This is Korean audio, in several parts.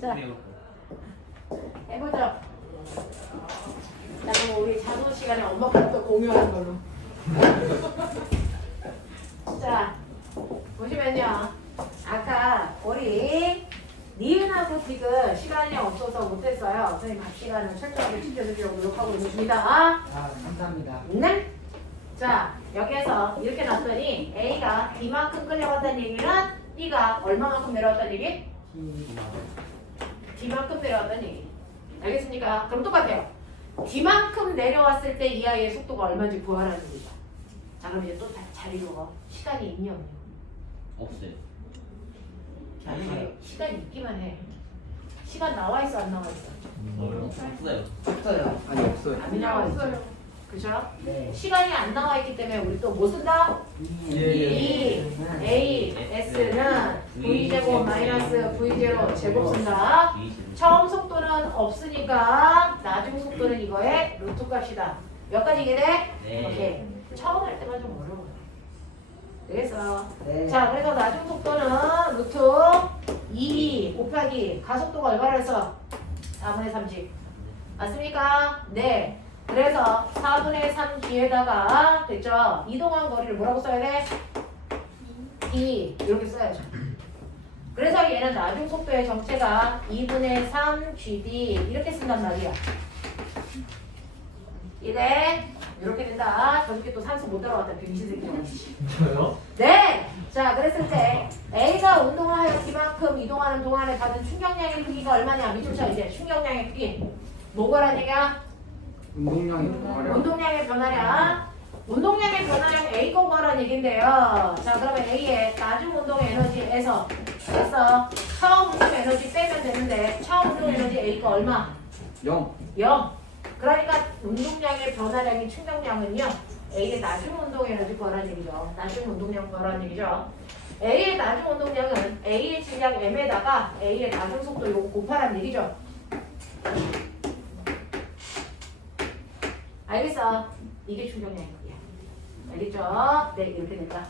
자, 해보자. 자, 그럼 우리 자소 시간에 엄마 것도 공유하는 걸로. 자, 보시면요. 아까 우리 니은하고 딕은 시간이 없어서 못했어요. 선생님 앞 시간을 철저하게 지켜드리려고 노력하고 있습니다. 아, 감사합니다. 네? 자, 여기에서 이렇게 놨더니 A가 D만큼 끌려갔다는 얘기는 B가 얼마만큼 내려왔다는 얘기? D만큼 내려왔다는 얘기. 알겠습니까? 그럼 똑같아요. D만큼 내려왔을 때 이 아이의 속도가 얼마인지 구하라는 얘기다. 자, 그럼 이제 또 잘 읽어. 시간이 있냐 없냐? 없어요. 아니, 시간이 있기만 해. 시간 나와 있어 안 나와 있어? 없어요. 없어요. 아니, 없어요. 안 나와 있어. 그죠? 네. 시간이 안 나와 있기 때문에 우리 또 뭐 쓴다? E, A, S는 V제곱 마이너스 V0 제곱 쓴다. 처음 속도는 없으니까 나중 속도는 이거의 루트 값이다. 몇 가지 이해돼? 네. 오케이. 처음 할 때만 좀 어려워요. 되겠어. 네. 자, 그래서 나중 속도는 루트 2 곱하기 가속도가 얼마나 했어? 4분의 3씩. 맞습니까? 네. 그래서 4분의 3 뒤에다가 됐죠? 이동한 거리를 뭐라고 써야 돼? D 이렇게 써야죠. 그래서 얘는 나중 속도의 정체가 2분의 3 GD 이렇게 쓴단 말이야. 이래 이렇게 된다. 저렇게 또 산수 못 따라왔다. 병신새끼. 저요? 네. 자, 그랬을 때 A가 운동을 하여 이만큼 이동하는 동안에 받은 충격량의 크기가 얼마냐? 밑줄쳐 이제 충격량의 크기. 뭐가란 얘기야? 운동량이 뭐래요? 운동량의 변화량. 운동량의 변화량 A 거라는 얘긴데요. 자, 그러면 A의 나중 운동 에너지에서 됐어. 처음 운동 에너지 빼면 되는데 처음 운동 에너지 A 거 얼마? 0. 0. 그러니까 운동량의 변화량인 충격량은요. A의 나중 운동 에너지 거라는 얘기죠. 나중 운동량 거라는 얘기죠. A의 나중 운동량은 A의 질량 M에다가 A의 나중 속도 이거 곱하라는 얘기죠. 알겠어? 이게 충격량이야. 알겠죠? 네, 이렇게 된다.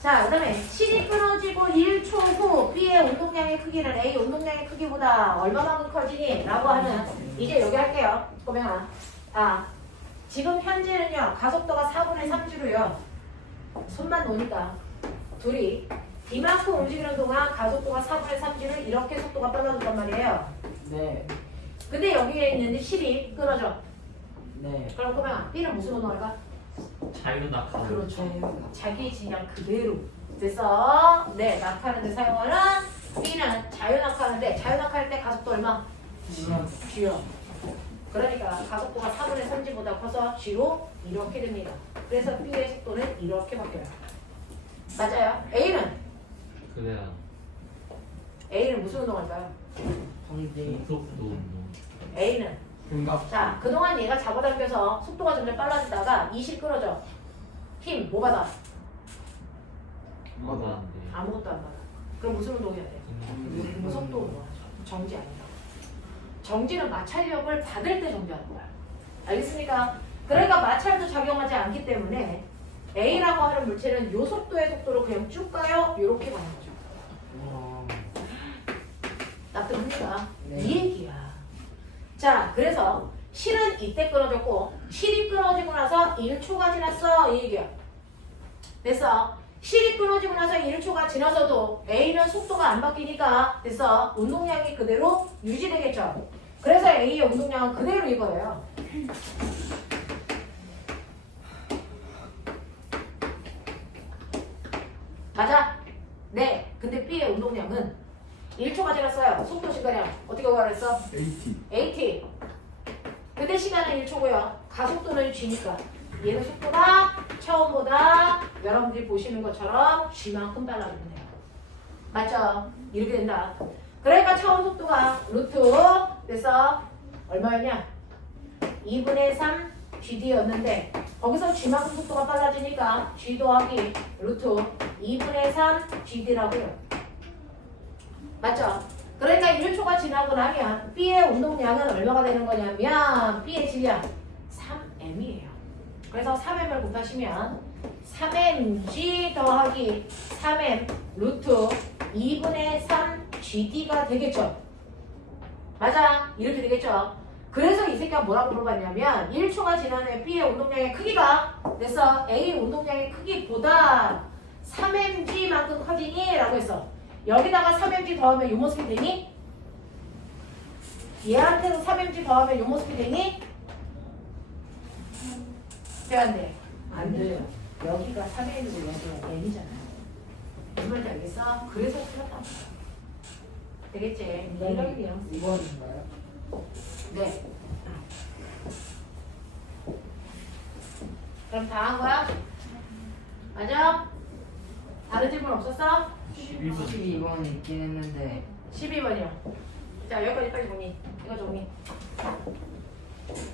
자, 그 다음에 실이 끊어지고 1초 후 B의 운동량의 크기는 A 운동량의 크기보다 얼마만큼 커지니? 라고 하는 이제 여기 할게요. 꼬맹아. 아, 지금 현재는요. 가속도가 4분의 3주로요. 손만 놓으니까 둘이 이만큼 움직이는 동안 가속도가 4분의 3주를 이렇게 속도가 빨라졌단 말이에요. 네. 근데 여기에 있는 실이 끊어져. 네. 그럼 꼬맹아, B는 무슨 운동할까? 자유 낙하. 그렇죠. 자기 질량 그대로. 됐어? 네, 낙하하는데 사용하는 B는 자유 낙하하는데 자유 낙하할 때 가속도 얼마? G요. 그러니까 가속도가 4분의 3G보다 커서 G로 이렇게 됩니다. 그래서 B의 속도는 이렇게 바뀌어요. 맞아요. A는? 그래요. A는 무슨 운동할까요? 성지. 속도 운동. A는 공각. 자, 그동안 얘가 잡아당겨서 속도가 점점 빨라지다가 20 끌어져. 힘, 뭐 받아? 맞았는데. 아무것도 안 받아. 그럼 무슨 운동해야 돼? 속도 운동하죠. 정지 아니다. 정지는 마찰력을 받을 때 정지하는 거야. 알겠습니까? 그러니까 마찰도 작용하지 않기 때문에 A라고 하는 물체는 요 속도의 속도로 그냥 쭉 가요. 요렇게 가는 거죠. 납득합니까? 네. 이 얘기야. 자, 그래서 실은 이때 끊어졌고 실이 끊어지고 나서 1초가 지났어. 이 얘기야. 됐어. 실이 끊어지고 나서 1초가 지나서도 A는 속도가 안 바뀌니까 됐어. 운동량이 그대로 유지되겠죠. 그래서 A의 운동량은 그대로 이거예요. 맞아? 네. 근데 B의 운동량은 1초가 지났어요. 속도 시간량 어떻게 구하랬어? AT. AT. 근데 시간은 1초고요. 가속도는 G니까 얘는 속도가 처음보다 여러분들이 보시는 것처럼 G만큼 빨라지면 돼요. 맞죠? 이렇게 된다. 그러니까 처음 속도가 루트 그래서 얼마였냐? 2분의 3 GD였는데 거기서 G만큼 속도가 빨라지니까 G 더하기 루트 2분의 3 GD라고요. 맞죠? 그러니까 1초가 지나고 나면 B의 운동량은 얼마가 되는 거냐면 B의 질량 3M이에요. 그래서 3M을 곱하시면 3mg 더하기 3m 루트 2분의 3 GD가 되겠죠. 맞아. 이렇게 되겠죠. 그래서 이 새끼가 뭐라고 물어봤냐면 1초가 지난 후에 B의 운동량의 크기가 그래서 A 운동량의 크기보다 3mg만큼 커지니? 라고 했어. 여기다가 3mg 더하면 요 모습이 되니? 얘한테도 3mg 더하면 요 모습이 되니? 돼, 안 돼? 안 돼요. 여기가 3m이고 여기가 n이잖아요. 무슨 말인지 알겠어? 그래서 틀렸단 말이야. 되겠지? 이런 뉘앙스. 2번인가요? 네. 그럼 다 한 거야? 맞아? 다른 질문 없었어? 12번 12번 있긴 했는데 12번이요. 자, 여기까지 빨리 정리. 이거 정리.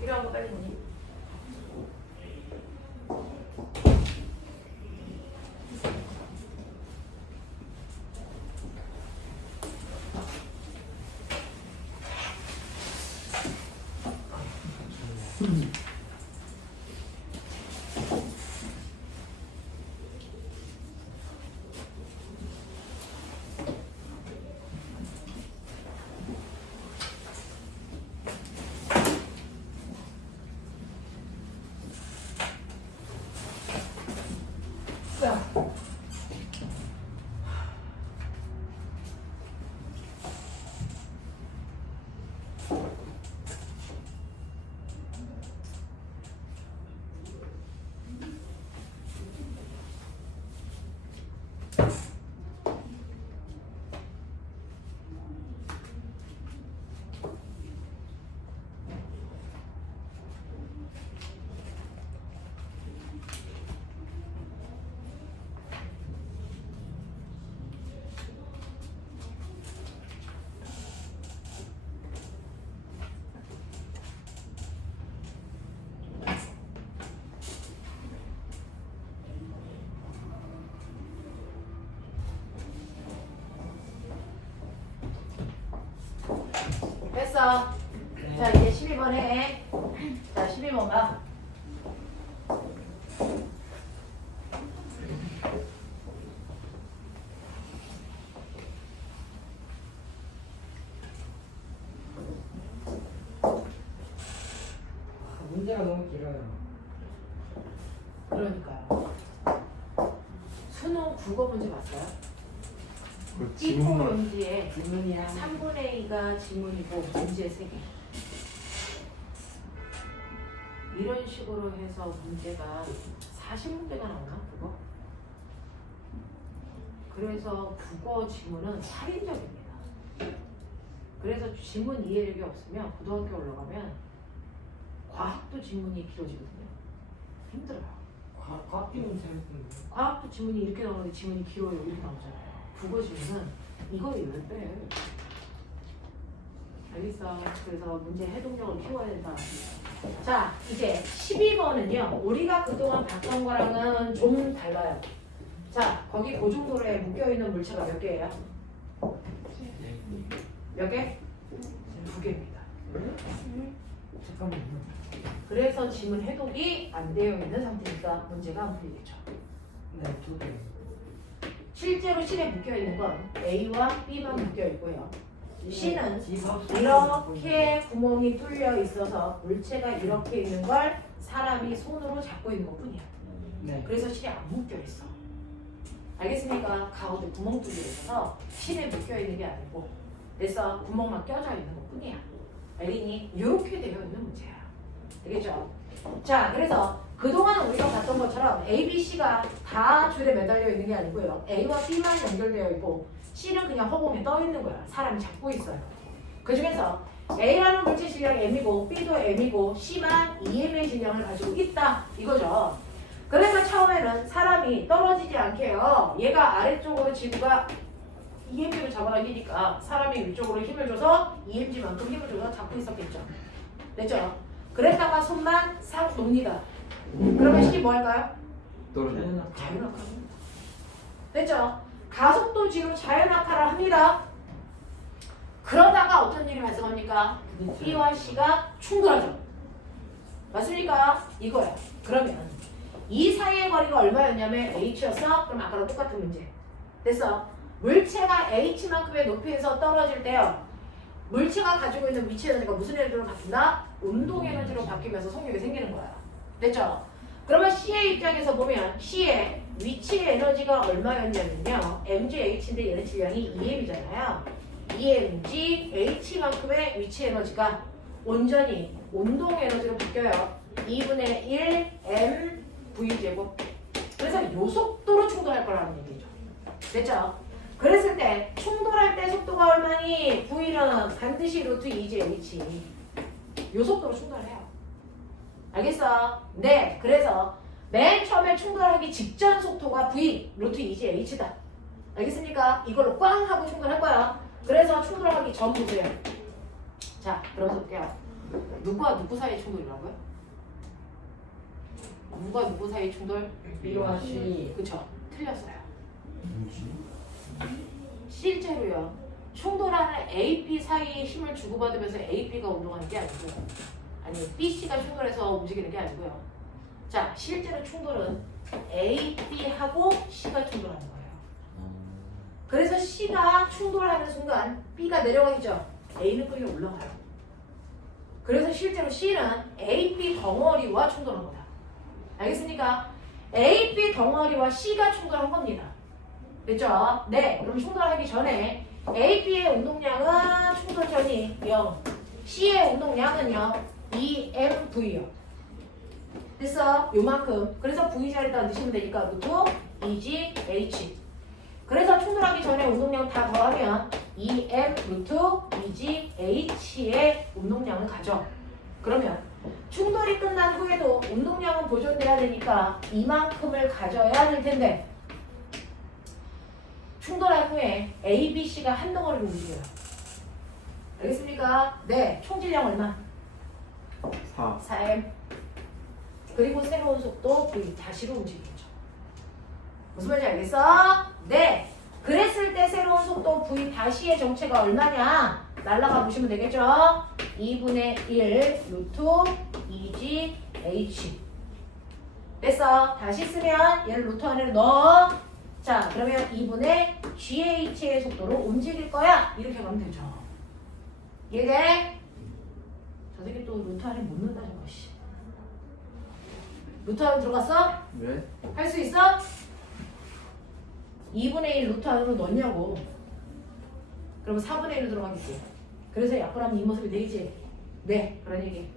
필요한 거 빨리 정리. 자. 됐어. 자, 이제 12번 해. 자, 12번 봐. 문제가 너무 길어요. 그러니까요. 수능 국어 문제 봤어요? 그 B포 지문만 문제에 질문이야. 3분의 2가 지문이고 문제 3개. 이런 식으로 해서 문제가 40문제가 나오나 국어? 그래서 국어 지문은 살인적입니다. 그래서 지문 이해력이 없으면 고등학교 올라가면 과학도 지문이 길어지거든요. 힘들어요. 과학기는 재밌던데. 과학도 지문이 이렇게 나오는데 지문이 길어요. 이렇게 나오잖아요. 국어 지문은 이거 왜 빼? 알겠어. 그래서 문제 해동력을 키워야 된다. 자, 이제 12번은요. 우리가 그동안 봤던 거랑은 좀 달라요. 자, 거기 고중도로에 묶여있는 물체가 몇 개예요? 몇 개? 2개입니다. 잠깐만요. 그래서 지문 해독이 안 되어 있는 상태니까 문제가 안 풀리겠죠. 네, 2개. 실제로 C에 묶여있는 건 A와 B만 묶여있고요. C는 지석 이렇게 구멍이 뚫려 있어서 물체가 이렇게 있는 걸 사람이 손으로 잡고 있는 것 뿐이야. 네. 그래서 실에 안 묶여 있어. 알겠습니까? 가운데 구멍 뚫려 있어서 실에 묶여 있는 게 아니고 그래서 구멍만 껴져 있는 것 뿐이야. 알겠니? 이렇게 되어 있는 문제야. 되겠죠? 자, 그래서 그동안 우리가 봤던 것처럼 A, B, C가 다 줄에 매달려 있는 게 아니고요. A와 B만 연결되어 있고 C는 그냥 허공에 떠 있는 거야. 사람이 잡고 있어요. 그 중에서 A라는 물체 질량이 M이고 B도 M이고 C만 2M의 질량을 가지고 있다. 이거죠. 그래서 처음에는 사람이 떨어지지 않게요. 얘가 아래쪽으로 지구가 2mg를 잡아당기니까 사람이 위쪽으로 힘을 줘서 2mg만큼 힘을 줘서 잡고 있었겠죠. 됐죠? 그랬다가 손만 싹 놉니다. 그러면 C 뭐 할까요? 떨어져. 자연낙하. 됐죠? 가속도지로 자연낙하를 합니다. 그러다가 어떤 일이 발생합니까? B와 C가 충돌하죠. 맞습니까? 이거야. 그러면 이 사이의 거리가 얼마였냐면 H였어? 그럼 아까랑 똑같은 문제. 됐어? 물체가 H만큼의 높이에서 떨어질 때요. 물체가 가지고 있는 위치 에너지가 무슨 에너지로 바뀐다? 운동 에너지로 바뀌면서 속력이 생기는 거야. 됐죠? 그러면 C의 입장에서 보면 C의 위치 에너지가 얼마였냐면요. mgH인데 얘는 질량이 2m이잖아요. 2mg h만큼의 위치 에너지가 온전히 운동 에너지로 바뀌어요. 2분의 1 m v제곱. 그래서 요 속도로 충돌할 거라는 얘기죠. 됐죠? 그랬을 때 충돌할 때 속도가 얼마니? V는 반드시 루트 2지 H. 요 속도로 충돌해요. 알겠어? 네. 그래서 맨 처음에 충돌하기 직전 속도가 V 루트 2지 H다. 알겠습니까? 이걸로 꽝 하고 충돌할 거야. 그래서 충돌하기 전 보세요. 자, 그럼 볼게요. 누구와 누구 사이의 충돌이라고요? 누구와 누구 사이의 충돌? B와 C. 그쵸? 틀렸어요. 실제로요. 충돌하는 AP 사이에 힘을 주고받으면서 AP가 운동하는 게 아니고요. 아니, BC가 충돌해서 움직이는 게 아니고요. 자, 실제로 충돌은 AB하고 C가 충돌하는 거예요. 그래서 C가 충돌하는 순간 B가 내려가죠. A는 끌려 올라가요. 그래서 실제로 C는 AP 덩어리와 충돌한 거다. 알겠습니까? AP 덩어리와 C가 충돌한 겁니다. 됐죠? 네. 그럼 충돌하기 전에 AP의 운동량은 충돌 전이 0. C의 운동량은요. 2mV요. 됐어? 요만큼. 그래서 V 자리에다 넣으시면 되니까 루트 2g h. 그래서 충돌하기 전에 운동량 다 더하면 2m 루트 2g h의 운동량을 가져. 그러면 충돌이 끝난 후에도 운동량은 보존돼야 되니까 이만큼을 가져야 될 텐데 충돌한 후에 A, B, C가 한 덩어리로 움직여요. 알겠습니까? 네. 총질량 얼마? 4. 4m. 그리고 새로운 속도 V 다시로 움직이겠죠. 무슨 말인지 알겠어? 네. 그랬을 때 새로운 속도 V 다시의 정체가 얼마냐? 날라가 보시면 되겠죠? 2분의 1 루트 2g h. 됐어. 다시 쓰면 얘를 루트 안에 넣어. 자, 그러면 2분의 GH의 속도로 움직일 거야. 이렇게 가면 되죠. 이해돼? 저 새끼 또 루트 안에 못 넣는다 저거. 씨. 루트 안에 들어갔어? 왜? 할 수 있어? 2분의 1 루트 안으로 넣냐고. 그러면 4분의 1로 들어가겠지. 그래서 약분하면 이 모습이 되겠지. 네, 그런 얘기.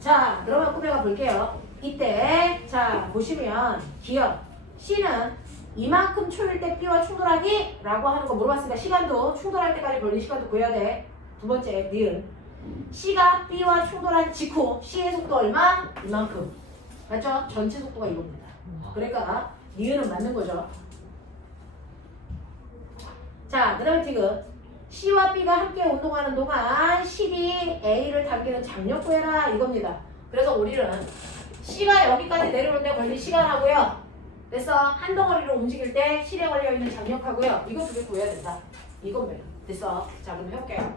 자, 그러면 꾸며가 볼게요. 이때 자 보시면 기억 C는 이만큼 초일 때 B와 충돌하기? 라고 하는 거 물어봤으니까 시간도 충돌할 때까지 걸린 시간도 구해야 돼. 두 번째 니은 C가 B와 충돌한 직후 C의 속도 얼마? 이만큼. 맞죠? 전체 속도가 이겁니다. 그러니까 니은은 맞는 거죠. 자, 그 다음에 지금 C와 B가 함께 운동하는 동안 C이 A를 당기는 장력 구해라 이겁니다. 그래서 우리는 C가 여기까지 내려올 때 걸린 시간하고요. 됐어? 한 덩어리로 움직일 때 실에 걸려있는 장력하고요. 이거 두 개 구해야 된다. 이겁니다. 됐어? 자, 그럼 해볼게요.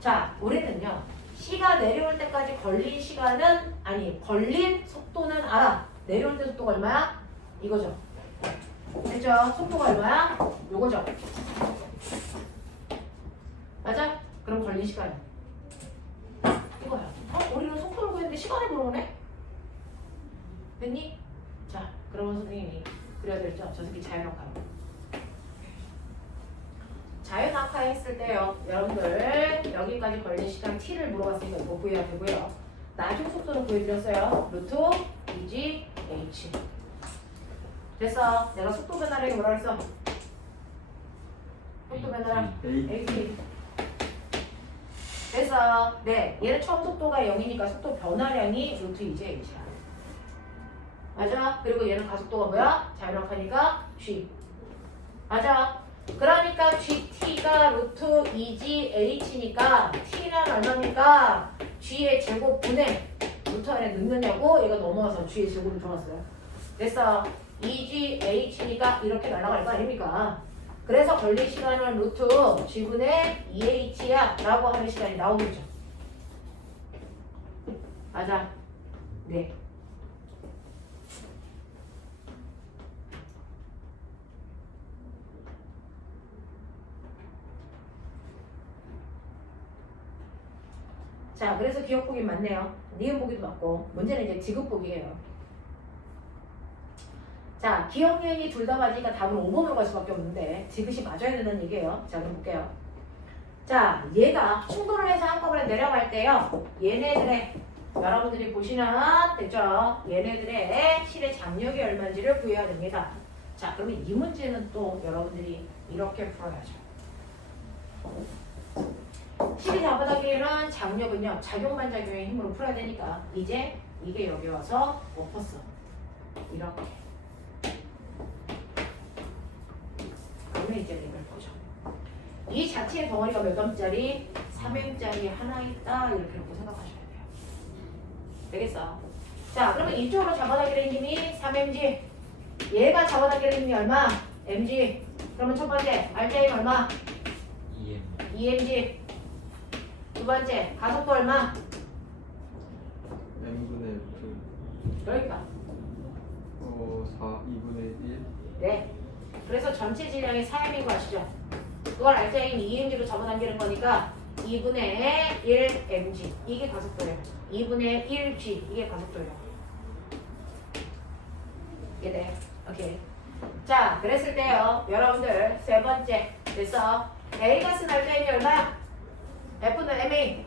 자, 우리는요. C가 내려올 때까지 걸린 시간은 아니 걸린 속도는 알아. 내려올 때 속도가 얼마야? 이거죠. 됐죠? 속도가 얼마야? 요거죠. 맞아? 그럼 걸린 시간이 이거야. 우리는 속도를 구했는데 시간을 물어보네? 됐니? 자, 그러면 선생님이 그려야 될죠? 저 새끼 자연학화. 자연학화 했을 때요. 여러분들 여기까지 걸린 시간 t를 물어봤으니까 이거 구해야 되고요. 나중 속도는 구해드렸어요. 루트 2g h. 됐어. 내가 속도 변화량이 뭐라 그랬어? 속도 변화량 h. 됐어. 네. 얘는 처음 속도가 0이니까 속도 변화량이 루트 2g h야. 맞아? 그리고 얘는 가속도가 뭐야? 자연학하니까 g. 맞아? 그러니까 GT가 루트 2g h니까 t는 얼마입니까? g의 제곱분의 루트 안에 넣느냐고 얘가 넘어와서 g의 제곱을 들어갔어요. 됐어. 2g h니까 이렇게 날아갈 거 아닙니까? 그래서 걸린 시간은 루트 g분의 2h야 라고 하는 시간이 나오겠죠. 맞아? 네. 자, 그래서 기억 보기 맞네요. 니은 보기도 맞고. 문제는 이제 지급 보기예요. 자, 기억 니은이 둘 다 맞으니까 답은 5번으로 갈 수밖에 없는데 지그시 맞아야 된다는 얘기예요. 자, 그럼 볼게요. 자, 얘가 충돌을 해서 한꺼번에 내려갈 때요. 얘네들의 여러분들이 보시는 됐죠? 얘네들의 실의 장력이 얼마인지를 구해야 됩니다. 자, 그러면 이 문제는 또 여러분들이 이렇게 풀어야죠. 실이 잡아당기는 장력은요, 작용반작용의 힘으로 풀어야 되니까 이제 이게 여기 와서 엎었어. 이렇게. 그러면 이제 이걸 보죠. 이 자체의 덩어리가 몇 M짜리? 3M짜리 하나 있다. 이렇게 놓고 생각하셔야 돼요. 되겠어? 자, 그러면 이쪽으로 잡아당기는 힘이 3mg. 얘가 잡아당기는 힘이 얼마? mg. 그러면 첫 번째, R자임 얼마? 2mg. 두 번째, 가속도 얼마? n분의 F 그러니까. 2분의 1 네. 그래서 전체 질량이 4m인 거 아시죠? 그걸 R자임 2mg로 잡아당기는 거니까 2분의 1mg. 이게 가속도예요. 2분의 1g. 이게 가속도예요. 이해돼? 오케이. 자, 그랬을 때요. 여러분들 세 번째 됐어. A가 쓴 R자임이 얼마야? F는 MA.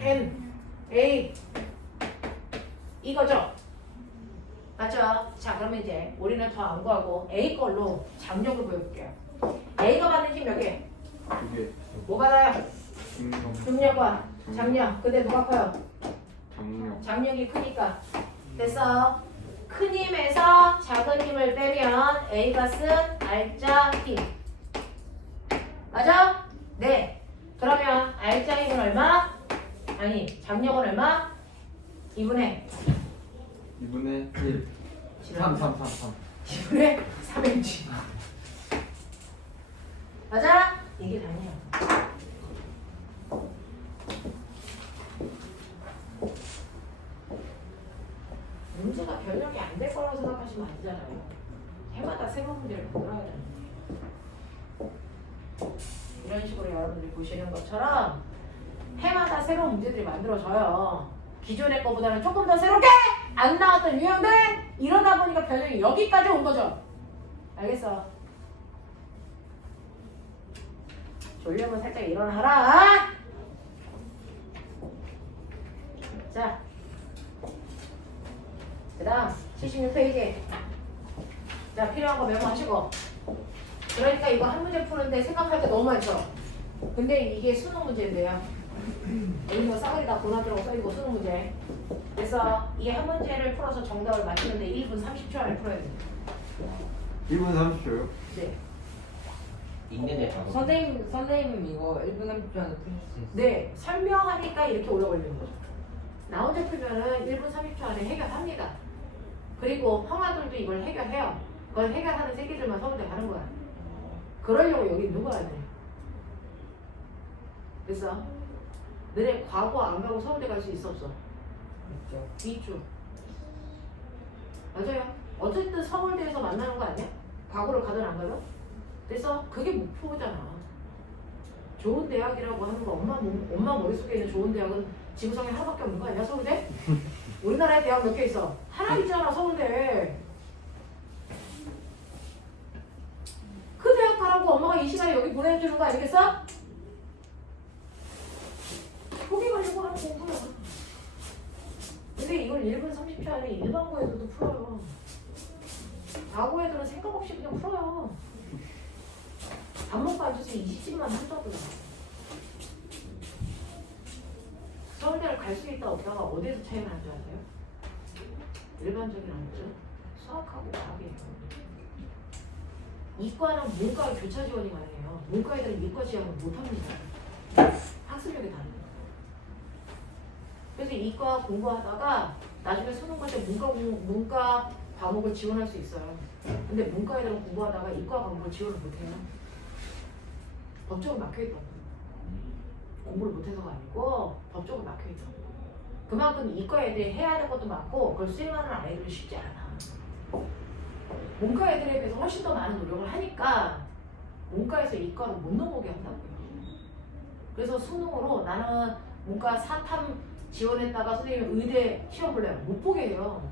M. A. 이거죠? 맞죠? 자, 그러면 이제 우리는 더 안 구하고 A 걸로 장력을 보여볼게요. A가 받는 힘 몇 개? 2개 뭐 받아요? 중력 중력과 장력. 근데 누가 커요? 장력 장력이 크니까. 됐어. 큰 힘에서 작은 힘을 빼면 A가 쓴 R자 힘. 맞아? 네. 그러면 R자 힘은 얼마? 아니, 장력은 얼마? 2분의 2분의 1 3 2분의 3mg. 맞아? 이게 답이에요. 문제가 변형이 안 될 거라고 생각하시면 안 되잖아요. 해마다 새로운 문제를 만들어야 되는데. 이런 식으로 여러분들이 보시는 것처럼 해마다 새로운 문제들이 만들어져요. 기존의 거보다는 조금 더 새롭게 안 나왔던 유형들 이러다 보니까 변형이 여기까지 온 거죠. 알겠어? 졸려면 살짝 일어나라. 자, 그 다음 76페이지. 자, 필요한 거 메모하시고. 그러니까 이거 한 문제 푸는데 생각할 게 너무 많죠. 근데 이게 수능 문제인데요. 여기서 싸그리 다 고난이라고 써있고 수능 문제. 그래서 이 한 문제를 풀어서 정답을 맞추는데 1분 30초 안에 풀어야 돼요. 1분 30초요? 네. 있는데 바로 선생님 이거 1분 30초 안에 푸실 수 있어요? 네. 설명하니까 이렇게 오래 걸리는 거죠. 나 혼자 풀면은 1분 30초 안에 해결합니다. 그리고 형아들도 이걸 해결해요. 그걸 해결하는 새끼들만 서울대 가는 거야. 그러려고 여기 누가 돼? 그래서 너네 과거 안 가고 서울대 갈 수 있어 없어? 있죠. 있죠. 맞아요. 어쨌든 서울대에서 만나는 거 아니야? 과거를 가든 안 가든? 그래서 그게 목표잖아. 좋은 대학이라고 하는 거 엄마 머릿속에 있는 좋은 대학은 지구상에 하나밖에 없는 거 아니야? 서울대? 우리나라에 대학 몇 개 있어? 하나 있잖아. 서울대. 그 대학 가라고 엄마가 이 시간에 여기 보내주는 거 아니겠어? 거기 가려고 하는 공부야. 근데 이걸 1분 30초 안에 일반고 애들도 풀어요. 과거 애들은 생각 없이 그냥 풀어요. 밥 먹고 앉아서 20집만 한다고요. 서울대를 갈 수 있다 없다가 어디에서 차이가 나는 줄 아세요? 일반적인 암죠. 수학하고 과학이에요. 이과는 문과의 교차 지원이 가능해요. 문과 애들은 이과 지원을 못합니다. 학습력이 다릅니다. 그래서 이과 공부하다가 나중에 수능 볼 때 문과 과목을 지원할 수 있어요. 근데 문과 애들은 공부하다가 이과 과목을 지원을 못해요. 법적으로 막혀있다고. 공부를 못해서가 아니고 법적으로 막혀있다고. 그만큼 이과 애들이 해야 될 것도 많고 그걸 수행하는 아이들이 쉽지 않아. 문과 애들에 비해서 훨씬 더 많은 노력을 하니까 문과에서 이과로 못 넘어오게 한다고요. 그래서 수능으로 나는 문과 4탐 지원했다가 선생님 의대 시험 볼래요. 못 보게 해요.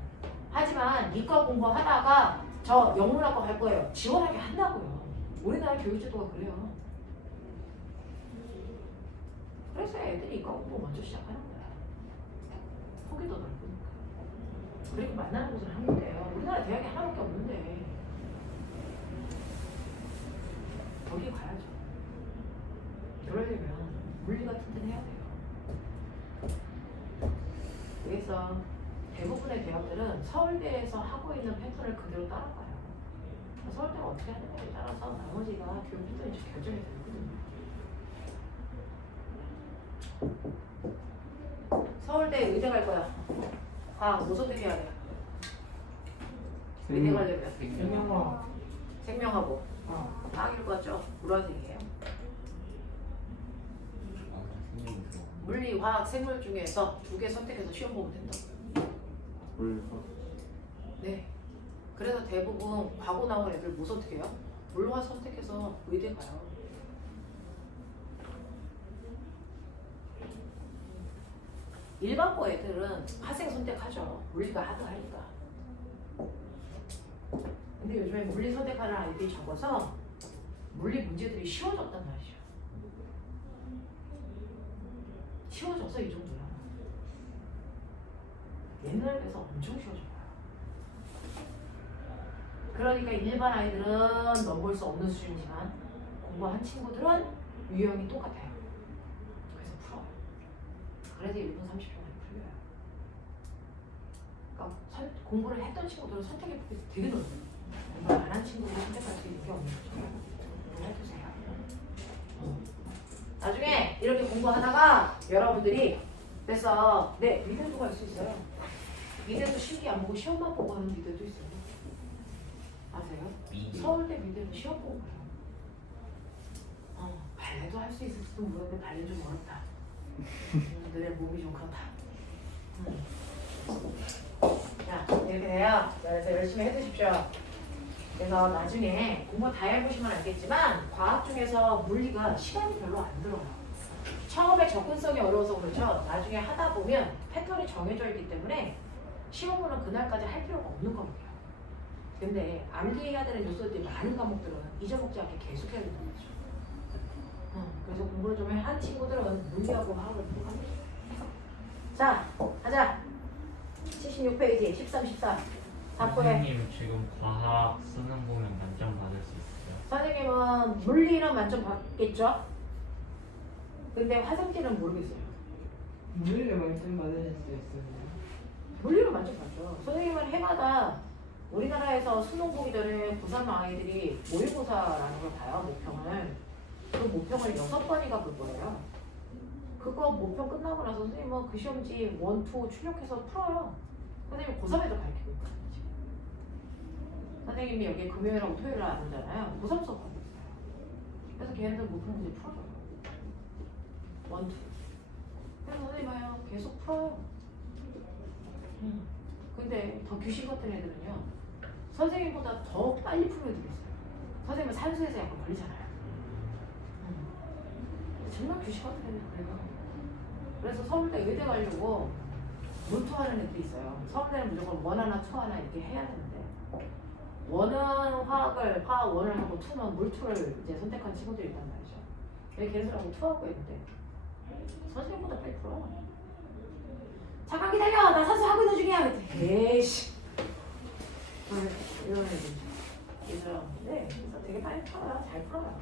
하지만 이과 공부하다가 저 영문학과 갈 거예요. 지원하게 한다고요. 우리나라 교육제도가 그래요. 그래서 애들이 이과 공부 먼저 시작하는 거야. 폭이 더 넓으니까. 그리고 만나는 곳은 한국이에요. 우리나라 대학이 하나밖에 없는데 거기 가야죠. 그러려면 물리가 튼튼해야 돼요. 그래서 대부분의 대학들은 서울대에서 하고 있는 패턴을 그대로 따라가요. 서울대가 어떻게 하느냐에 따라서 나머지가 교육 패턴이 결정이 되거든요. 서울대 의대 갈 거야. 과학 뭐 선택해야 돼? 의대 가려면 생명화. 생명하고 과학일 것 같죠? 노란색이에요. 물리, 화학, 생물 중에서 2개 선택해서 시험 보면 된다고요. 물리학. 네. 그래서 대부분 과고 나온 애들 뭐 선택해요? 물화 선택해서 의대 가요. 일반고 애들은 화생 선택하죠. 물리가 하드하니까. 근데 요즘에 물리 선택하는 아이들이 적어서 물리 문제들이 쉬워졌단 말이죠. 쉬워져서 이 정도야. 옛날에 비해서 엄청 쉬워져요. 그러니까 일반 아이들은 넘볼 수 없는 수준이지만 공부한 친구들은 유형이 똑같아요. 그래서 풀어요. 그래서 1분 30초 만에 풀려요. 그러니까 공부를 했던 친구들은 선택의 폭이 되게 넓어요. 공부 안 한 친구들은 선택할 수 있는 게 없는 거죠. 해주세요. 나중에 이렇게 공부하다가 여러분들이 그래서 네 미대도 갈 수 있어요. 미대도 실기 안 보고 시험만 보고 하는 미대도 있어요. 아세요? 미대. 서울대 미대는 시험 보고 가요. 발레도 할 수 있을지도 모르는데 발레는 좀 어렵다. 너네 몸이 좀 그렇다. 자 이렇게 돼요. 그래서 열심히 해두십시오. 그래서 나중에 공부 다 해보시면 알겠지만 과학 중에서 물리가 시간이 별로 안 들어요. 처음에 접근성이 어려워서 그렇죠. 나중에 하다 보면 패턴이 정해져 있기 때문에 시험은 그날까지 할 필요가 없는 거예요. 근데 암기해야 되는 요소들이 많은 과목들은 잊어먹지 않게 계속 해야 된다는 거죠. 그래서 공부를 좀 한 친구들은 물리하고 화학을 합니다. 자, 가자. 76페이지 13, 14 답고해. 선생님 지금 과학 수능 보면 만점 받을 수 있어요? 선생님은 물리는 만점 받겠죠? 근데 화생지는 모르겠어요. 물리를 만점 받을 수 있어요. 물리는 만점 받죠. 선생님은 해마다 우리나라에서 수능 보기 전에 고3 아이들이 모의고사라는 걸 봐요. 모평을. 그 모평을 6번이가 볼 거예요. 그거 모평 끝나고 나서 선생님은 그 시험지 1, 2 출력해서 풀어요. 선생님 고3에도 가르치고 있거든요. 지금. 선생님이 여기 금요일하고 토요일 날 안 오잖아요. 고3 수업하고 있어요. 그래서 걔네들 모평 문제 풀어줘요. 1, 2. 그래서 선생님은 계속 풀어요. 근데 더 귀신 같은 애들은요. 선생님보다 더 빨리 푸는 애들이 있어요. 선생님은 산수에서 약간 걸리잖아요. 정말 귀신 같은 애들이 그래요. 그래서 서울대 의대 가려고 물투하는 애들이 있어요. 서울대는 무조건 1 하나, 2 하나 이렇게 해야 되는데 1은 화학을, 화학 1을 하고 2는 물투를 이제 선택한 친구들이 있단 말이죠. 근데 걔네들하고 투하고 있는데 선생님보다 빨리 풀어요. 잠깐 기다려! 나 산수 하고 있는 중이야! 에이씨 이런 애들 있어요. 네, 그래서 되게 빨리 풀어요. 잘 풀어요.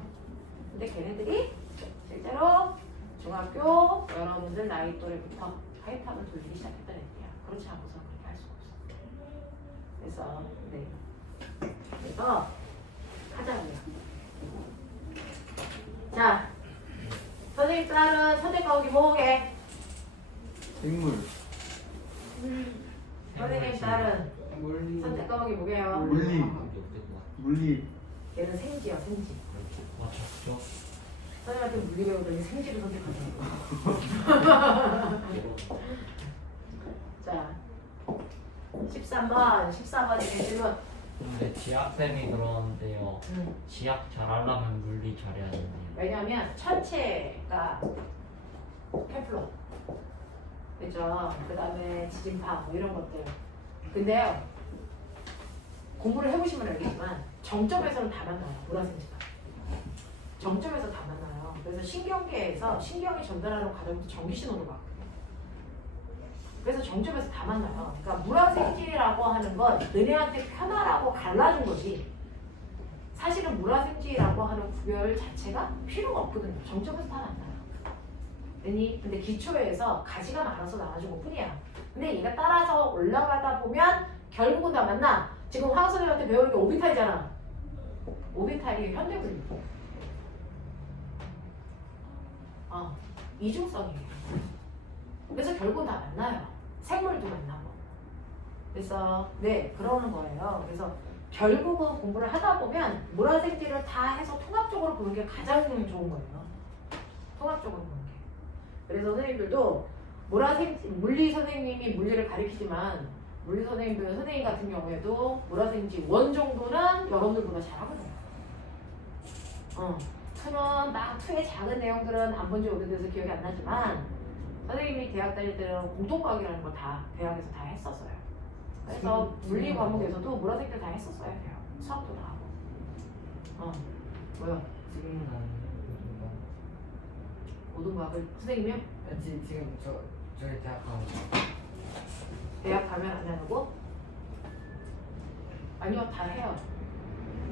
근데 걔네들이 실제로 중학교 여러분들 나이 또래부터 하이탑을 돌리기 시작했던 애들이야. 그렇지 않고서 그렇게 할 수가 없어. 그래서 네, 그래서 하자고요. 자, 선생님 딸은 선택 과목이 뭐게? 생물. 선생님 딸은 물리. 선택 과목이 뭐게요? 물리. 물리. 얘는 생지야, 생지. 맞췄죠? 선생님한테 물리 배우더니 생지를 선택하더라고. 자, 13번, 14번이 질문. 근데 지학쌤이 그러는데요. 지학 잘하려면 물리 잘해야 된대요. 왜냐면 천체가 케플러, 그죠? 그 다음에 지진파 뭐 이런 것들. 근데요, 공부를 해보시면 알겠지만 정점에서는 다 만나요. 물화생지가 정점에서 다 만나요. 그래서 신경계에서 신경이 전달하는 과정부터 전기신호를 받고, 그래서 정점에서 다 만나요. 그러니까 물화생지라고 하는 건 너네한테 편하라고 갈라준 거지, 사실은 물화생지라고 하는 구별 자체가 필요가 없거든요. 정점에서 다 만나요. 근데 기초에서 가지가 많아서 나눠준 것 뿐이야. 근데 얘가 따라서 올라가다 보면 결국은 다 만나. 지금 황 선생님한테 배우는 게 오비탈이잖아. 오비탈이 현대분리. 이중성이에요. 그래서 결국은 다 만나요. 생물도 만나고. 그래서 네, 그러는 거예요. 그래서 결국은 공부를 하다 보면 물화생지를 다 해서 통합적으로 보는 게 가장 좋은 거예요. 통합적으로 보는 게. 그래서 선생님들도 물리 선생님이 물리를 가르치지만 물리 선생님들 선생님 같은 경우에도 물화생지 원 정도는 여러분들보다 잘하거든요. 투는 막 투의 작은 내용들은 안 본 지 오래돼서 기억이 안 나지만 선생님이 대학 다닐 때는 공통과학이라는 걸 다 대학에서 다 했었어요. 그래서 물리 과목에서도 물화생지를 다 했었어야 돼요. 수학도 다 하고. 뭐야? 지금은 안 모든 과학을 선생님이요? 지금 저희 대학 가고 대학 가면 안 하고? 아니요, 다 해요.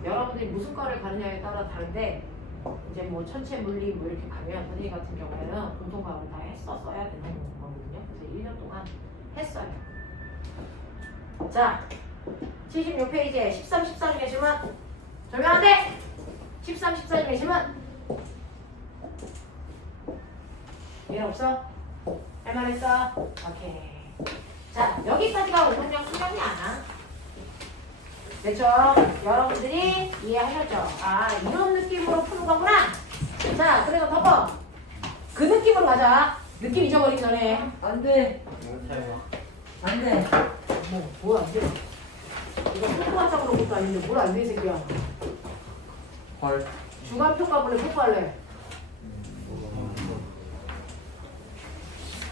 여러분들이 무슨 과를 가느냐에 따라 다른데, 이제 뭐 천체 물리 뭐 이렇게 가면 선생님 같은 경우에는 공통 과학을 다 했었어야 되는 거거든요. 그래서 1년 동안 했어요. 자, 76페이지에 13, 14중 계시면 조명한데 13, 14중 계시면 이해 없어? 할 말 있어? 오케이. 자, 여기까지가 운동량 수명이야. 됐죠? 여러분들이 이해하셨죠? 아, 이런 느낌으로 푸는 거구나. 자, 그래서 덮어. 그 느낌으로 가자. 느낌 잊어버리기 전에. 안돼 안돼 뭐 안 돼? 이거 뽀뽀하자고 그런 것도 아닌데 뭘 안 돼, 이 새끼야. 헐. 중간 평가 볼래? 뽀뽀할래?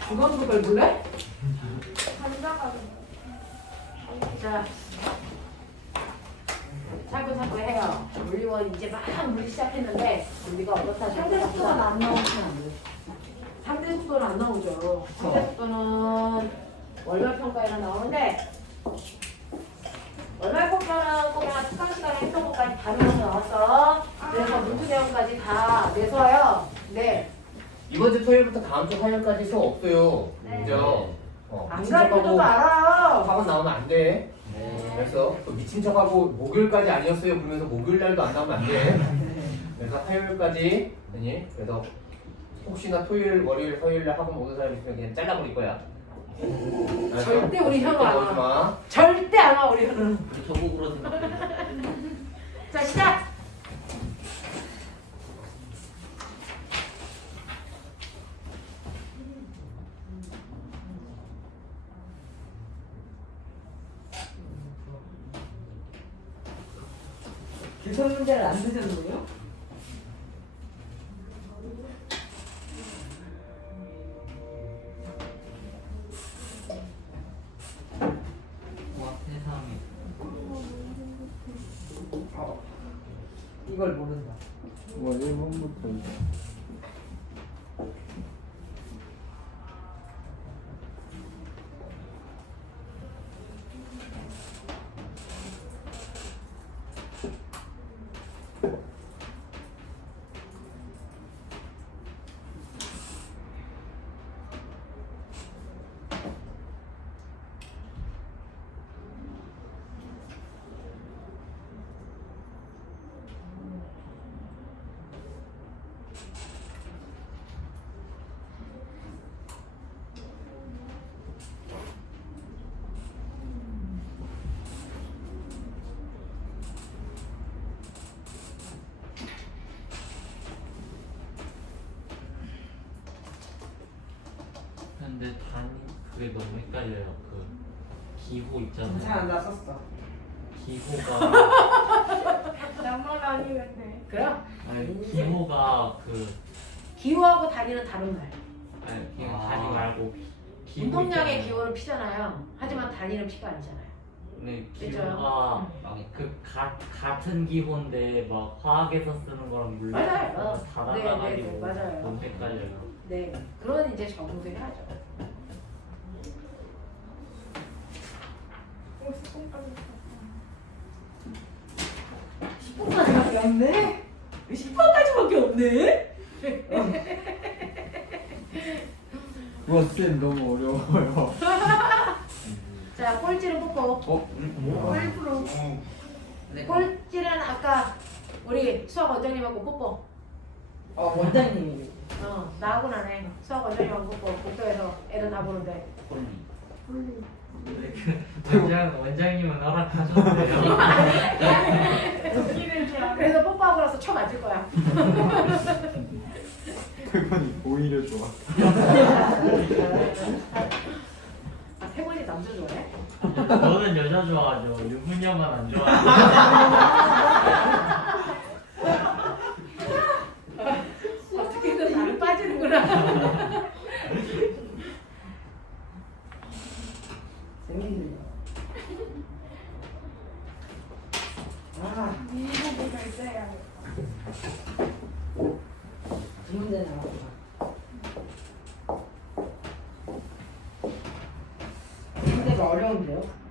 중간 평가를 볼래? 자, 차근차근 해요. 물리원 이제 막 물리 시작했는데 우리가 어떻다 상대 속도가 안 나오면 안 돼. 상대 속도는 안 나오죠. 상대 속도는 월말 평가에는 나오는데 월말 평가는 그냥 특강 시간에 했던 것까지 다 외워서 나왔어. 그래서 문제 내용까지 다 내서요. 네. 이번 주 토요일부터 다음 주 화요일까지 수업 없어요. 그죠? 안 미친 척하고 가르쳐도 알아. 학원 나오면 안 돼. 그래서 또 미친 척하고 목요일까지 아니었어요. 그러면서 목요일 날도 안 나오면 안 돼. 그래서 화요일까지. 아니, 그래서 혹시나 토요일, 월요일, 화요일 날 학원 오는 사람 있으면 그냥 잘라버릴 거야. 알았어? 절대 우리 현우 안 오지 와. 마. 절대 안 와, 우리 현우는. 우리 전국으로 생각해. 자, 시작! 기본 문제를 안 드셨는데요? 와 세상에. 이걸 모른다. 뭐 1번부터 근데 단위 그게 너무 헷갈려요. 그 기호 있잖아요. 괜찮아, 나 썼어. 기호가 나만 아니는데. 그래요? 아니, 기호가 그 기호하고 단위는 다른 말. 아니 그냥 다리 말고 기호 운동량의 있잖아요. 기호는 피잖아요. 하지만 단위는 피가 아니잖아요. 네, 그죠? 기호가 같은 기호인데 막 화학에서 쓰는 거랑 물리 맞아요. 다 네, 달라가지고 네, 네, 맞아요. 너무 헷갈려요. 네, 그런 이제 적응들 하죠. 오, 스폰까지 10번까지밖에 없네? 10번까지밖에 없네? 와, 쌤 너무 어려워요. 자, 꼴찌는 뽀뽀. 꼴프로. 꼴찌는 아까 우리 수학 원장님하고 뽀뽀. 원장님이. 나하고 나네. 수학 원장님하고 뽀뽀. 복도에서 애들 다 보는데. 원장님은 허락하셨대요. 웃기는 줄 알아. 그래서 뽀뽀하고 나서 쳐 맞을 거야. 그건 오히려 좋아. 아, 태권이 남자 좋아해? 너는 여자 좋아하죠. 유부녀만 안 좋아하죠. 어떻게든 나를 빠지는구나. 재밌네요. 아, 미국이 결제해야 돼. 두 문제 나왔다. 문제가 어려운데요?